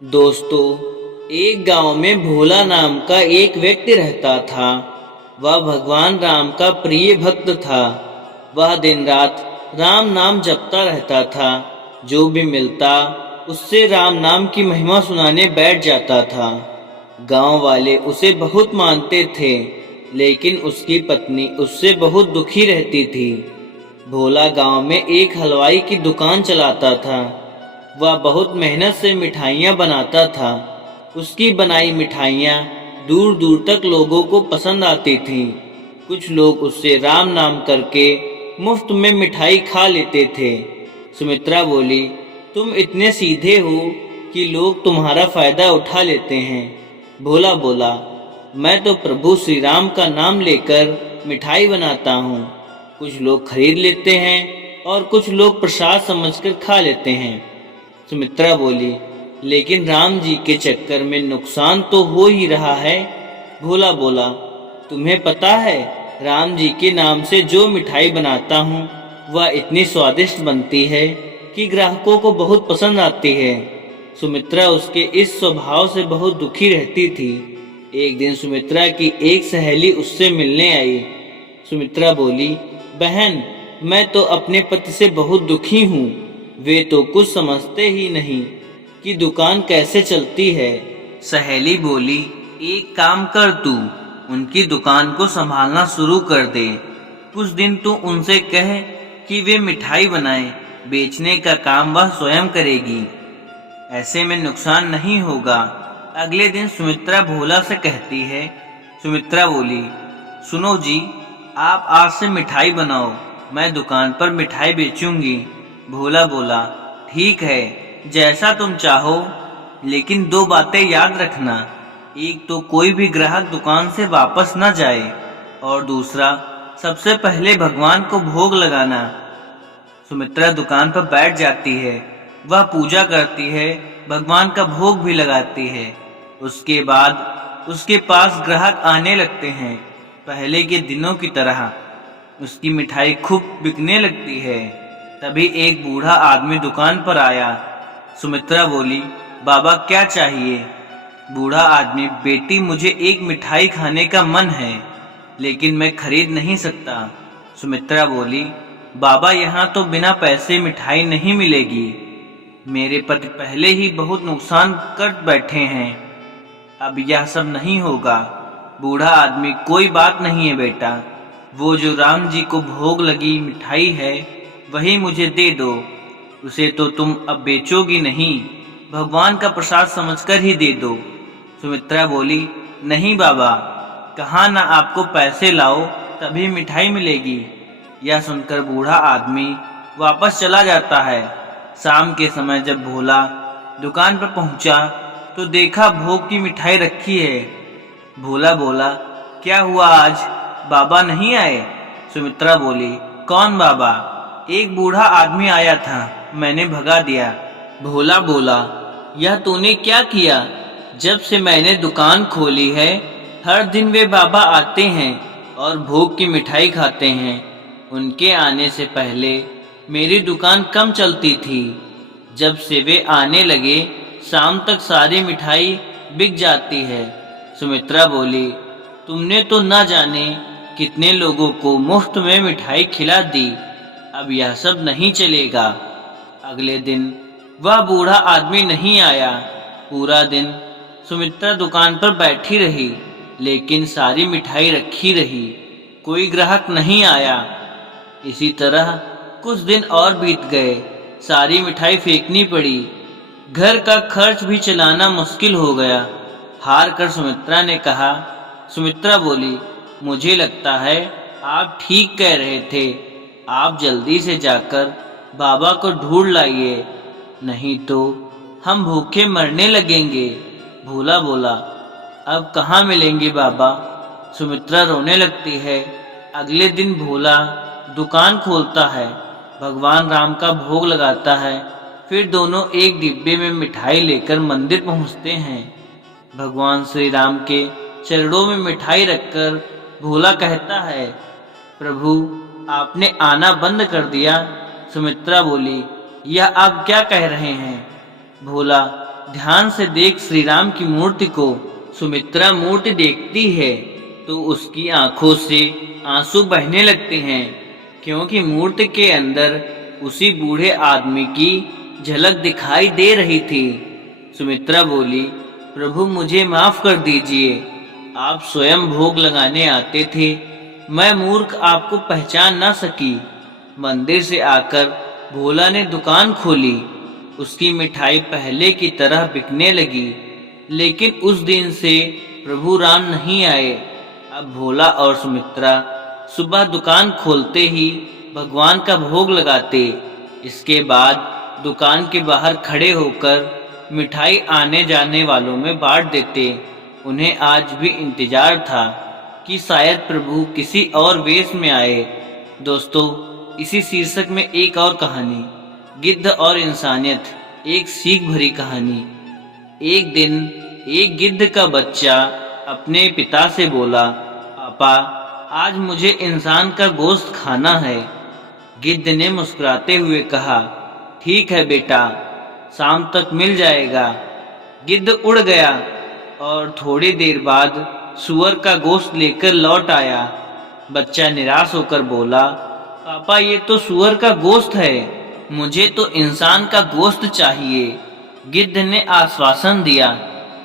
दोस्तों, एक गांव में भोला नाम का एक व्यक्ति रहता था। वह भगवान राम का प्रिय भक्त था। वह दिन रात राम नाम जपता रहता था। जो भी मिलता उससे राम नाम की महिमा सुनाने बैठ जाता था। गांव वाले उसे बहुत मानते थे, लेकिन उसकी पत्नी उससे बहुत दुखी रहती थी। भोला गांव में एक हलवाई की दुकान चलाता था। वह बहुत मेहनत से मिठाइयाँ बनाता था। उसकी बनाई मिठाइयाँ दूर दूर तक लोगों को पसंद आती थीं। कुछ लोग उससे राम नाम करके मुफ्त में मिठाई खा लेते थे। सुमित्रा बोली, तुम इतने सीधे हो कि लोग तुम्हारा फायदा उठा लेते हैं। भोला बोला, मैं तो प्रभु श्री राम का नाम लेकर मिठाई बनाता हूँ। कुछ लोग खरीद लेते हैं और कुछ लोग प्रसाद समझकर खा लेते हैं। सुमित्रा बोली, लेकिन राम जी के चक्कर में नुकसान तो हो ही रहा है। भोला बोला, तुम्हें पता है, राम जी के नाम से जो मिठाई बनाता हूँ वह इतनी स्वादिष्ट बनती है कि ग्राहकों को बहुत पसंद आती है। सुमित्रा उसके इस स्वभाव से बहुत दुखी रहती थी। एक दिन सुमित्रा की एक सहेली उससे मिलने आई। सुमित्रा बोली, बहन, मैं तो अपने पति से बहुत दुखी हूँ। वे तो कुछ समझते ही नहीं कि दुकान कैसे चलती है। सहेली बोली, एक काम कर, तू उनकी दुकान को संभालना शुरू कर दे। कुछ दिन तू उनसे कह कि वे मिठाई बनाए, बेचने का काम वह स्वयं करेगी। ऐसे में नुकसान नहीं होगा। अगले दिन सुमित्रा भोला से कहती है। सुमित्रा बोली, सुनो जी, आप आज से मिठाई बनाओ, मैं दुकान पर मिठाई बेचूंगी। भोला बोला, ठीक है, जैसा तुम चाहो, लेकिन दो बातें याद रखना। एक तो कोई भी ग्राहक दुकान से वापस न जाए, और दूसरा, सबसे पहले भगवान को भोग लगाना। सुमित्रा दुकान पर बैठ जाती है। वह पूजा करती है, भगवान का भोग भी लगाती है। उसके बाद उसके पास ग्राहक आने लगते हैं, पहले के दिनों की तरह। उसकी मिठाई खूब बिकने लगती है। तभी एक बूढ़ा आदमी दुकान पर आया। सुमित्रा बोली, बाबा क्या चाहिए? बूढ़ा आदमी, बेटी, मुझे एक मिठाई खाने का मन है, लेकिन मैं खरीद नहीं सकता। सुमित्रा बोली, बाबा, यहाँ तो बिना पैसे मिठाई नहीं मिलेगी। मेरे पति पहले ही बहुत नुकसान कर बैठे हैं, अब यह सब नहीं होगा। बूढ़ा आदमी, कोई बात नहीं है बेटा, वो जो राम जी को भोग लगी मिठाई है वही मुझे दे दो। उसे तो तुम अब बेचोगी नहीं, भगवान का प्रसाद समझकर ही दे दो। सुमित्रा बोली, नहीं बाबा, कहाँ ना आपको पैसे लाओ तभी मिठाई मिलेगी। यह सुनकर बूढ़ा आदमी वापस चला जाता है। शाम के समय जब भोला दुकान पर पहुंचा तो देखा भोग की मिठाई रखी है। भोला बोला, क्या हुआ, आज बाबा नहीं आए? सुमित्रा बोली, कौन बाबा? एक बूढ़ा आदमी आया था, मैंने भगा दिया। भोला बोला, यह तूने क्या किया? जब से मैंने दुकान खोली है, हर दिन वे बाबा आते हैं और भोग की मिठाई खाते हैं। उनके आने से पहले मेरी दुकान कम चलती थी। जब से वे आने लगे, शाम तक सारी मिठाई बिक जाती है। सुमित्रा बोली, तुमने तो न जाने कितने लोगों को मुफ्त में मिठाई खिला दी, अब यह सब नहीं चलेगा। अगले दिन वह बूढ़ा आदमी नहीं आया। पूरा दिन सुमित्रा दुकान पर बैठी रही, लेकिन सारी मिठाई रखी रही, कोई ग्राहक नहीं आया। इसी तरह कुछ दिन और बीत गए, सारी मिठाई फेंकनी पड़ी। घर का खर्च भी चलाना मुश्किल हो गया। हार कर सुमित्रा ने कहा। सुमित्रा बोली, मुझे लगता है आप ठीक कह रहे थे, आप जल्दी से जाकर बाबा को ढूंढ लाइए, नहीं तो हम भूखे मरने लगेंगे। भोला बोला, अब कहाँ मिलेंगे बाबा? सुमित्रा रोने लगती है। अगले दिन भोला दुकान खोलता है, भगवान राम का भोग लगाता है। फिर दोनों एक डिब्बे में मिठाई लेकर मंदिर पहुँचते हैं। भगवान श्री राम के चरणों में मिठाई रखकर भोला कहता है, प्रभु, आपने आना बंद कर दिया। सुमित्रा बोली, यह आप क्या कह रहे हैं? भोला, ध्यान से देख श्री राम की मूर्ति को। सुमित्रा मूर्ति देखती है तो उसकी आंखों से आंसू बहने लगते हैं, क्योंकि मूर्ति के अंदर उसी बूढ़े आदमी की झलक दिखाई दे रही थी। सुमित्रा बोली, प्रभु मुझे माफ कर दीजिए, आप स्वयं भोग लगाने आते थे, मैं मूर्ख आपको पहचान ना सकी। मंदिर से आकर भोला ने दुकान खोली, उसकी मिठाई पहले की तरह बिकने लगी। लेकिन उस दिन से प्रभु राम नहीं आए। अब भोला और सुमित्रा सुबह दुकान खोलते ही भगवान का भोग लगाते। इसके बाद दुकान के बाहर खड़े होकर मिठाई आने जाने वालों में बांट देते। उन्हें आज भी इंतजार था कि शायद प्रभु किसी और वेश में आए। दोस्तों, इसी शीर्षक में एक और कहानी, गिद्ध और इंसानियत, एक सीख भरी कहानी। एक दिन एक गिद्ध का बच्चा अपने पिता से बोला, पापा आज मुझे इंसान का गोश्त खाना है। गिद्ध ने मुस्कुराते हुए कहा, ठीक है बेटा, शाम तक मिल जाएगा। गिद्ध उड़ गया और थोड़ी देर बाद सूअर का गोश्त लेकर लौट आया। बच्चा निराश होकर बोला, पापा ये तो सूअर का गोश्त है, मुझे तो इंसान का गोश्त चाहिए। गिद्ध ने आश्वासन दिया,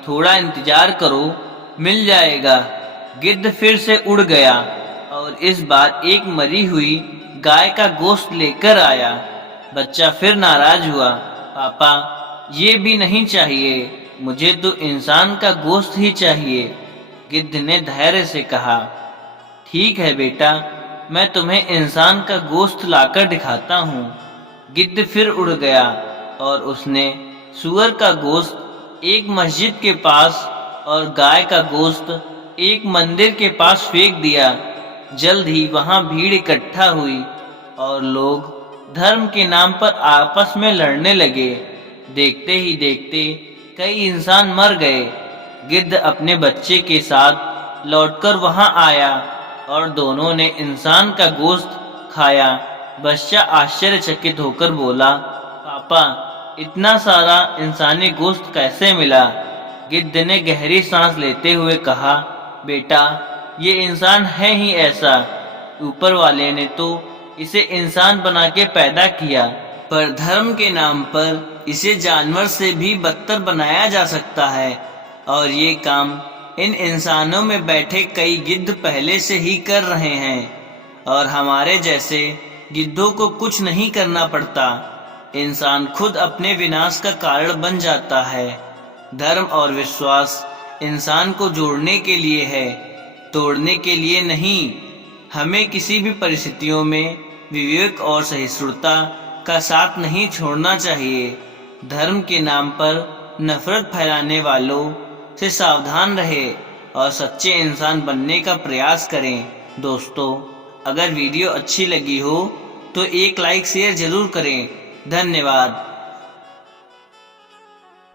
थोड़ा इंतजार करो, मिल जाएगा। गिद्ध फिर से उड़ गया और इस बार एक मरी हुई गाय का गोश्त लेकर आया। बच्चा फिर नाराज हुआ, पापा ये भी नहीं चाहिए, मुझे तो इंसान का गोश्त ही चाहिए। गिद्ध ने धैर्य से कहा, ठीक है बेटा, मैं तुम्हें इंसान का गोश्त लाकर दिखाता हूँ। गिद्ध फिर उड़ गया और उसने सूअर का गोश्त एक मस्जिद के पास और गाय का गोश्त एक मंदिर के पास फेंक दिया। जल्द ही वहां भीड़ इकट्ठा हुई और लोग धर्म के नाम पर आपस में लड़ने लगे। देखते ही देखते कई इंसान मर गए। गिद्ध अपने बच्चे के साथ लौटकर वहां आया और दोनों ने इंसान का गोश्त खाया। बच्चा आश्चर्यचकित होकर बोला, पापा इतना सारा इंसानी गोश्त कैसे मिला? गिद्ध ने गहरी सांस लेते हुए कहा, बेटा ये इंसान है ही ऐसा, ऊपर वाले ने तो इसे इंसान बना के पैदा किया, पर धर्म के नाम पर इसे जानवर से भी बदतर बनाया जा सकता है। और ये काम इन इंसानों में बैठे कई गिद्ध पहले से ही कर रहे हैं और हमारे जैसे गिद्धों को कुछ नहीं करना पड़ता। इंसान खुद अपने विनाश का कारण बन जाता है। धर्म और विश्वास इंसान को जोड़ने के लिए है, तोड़ने के लिए नहीं। हमें किसी भी परिस्थितियों में विवेक और सहिष्णुता का साथ नहीं छोड़ना चाहिए। धर्म के नाम पर नफरत फैलाने वालों से सावधान रहे और सच्चे इंसान बनने का प्रयास करें। दोस्तों, अगर वीडियो अच्छी लगी हो तो एक लाइक शेयर जरूर करें। धन्यवाद।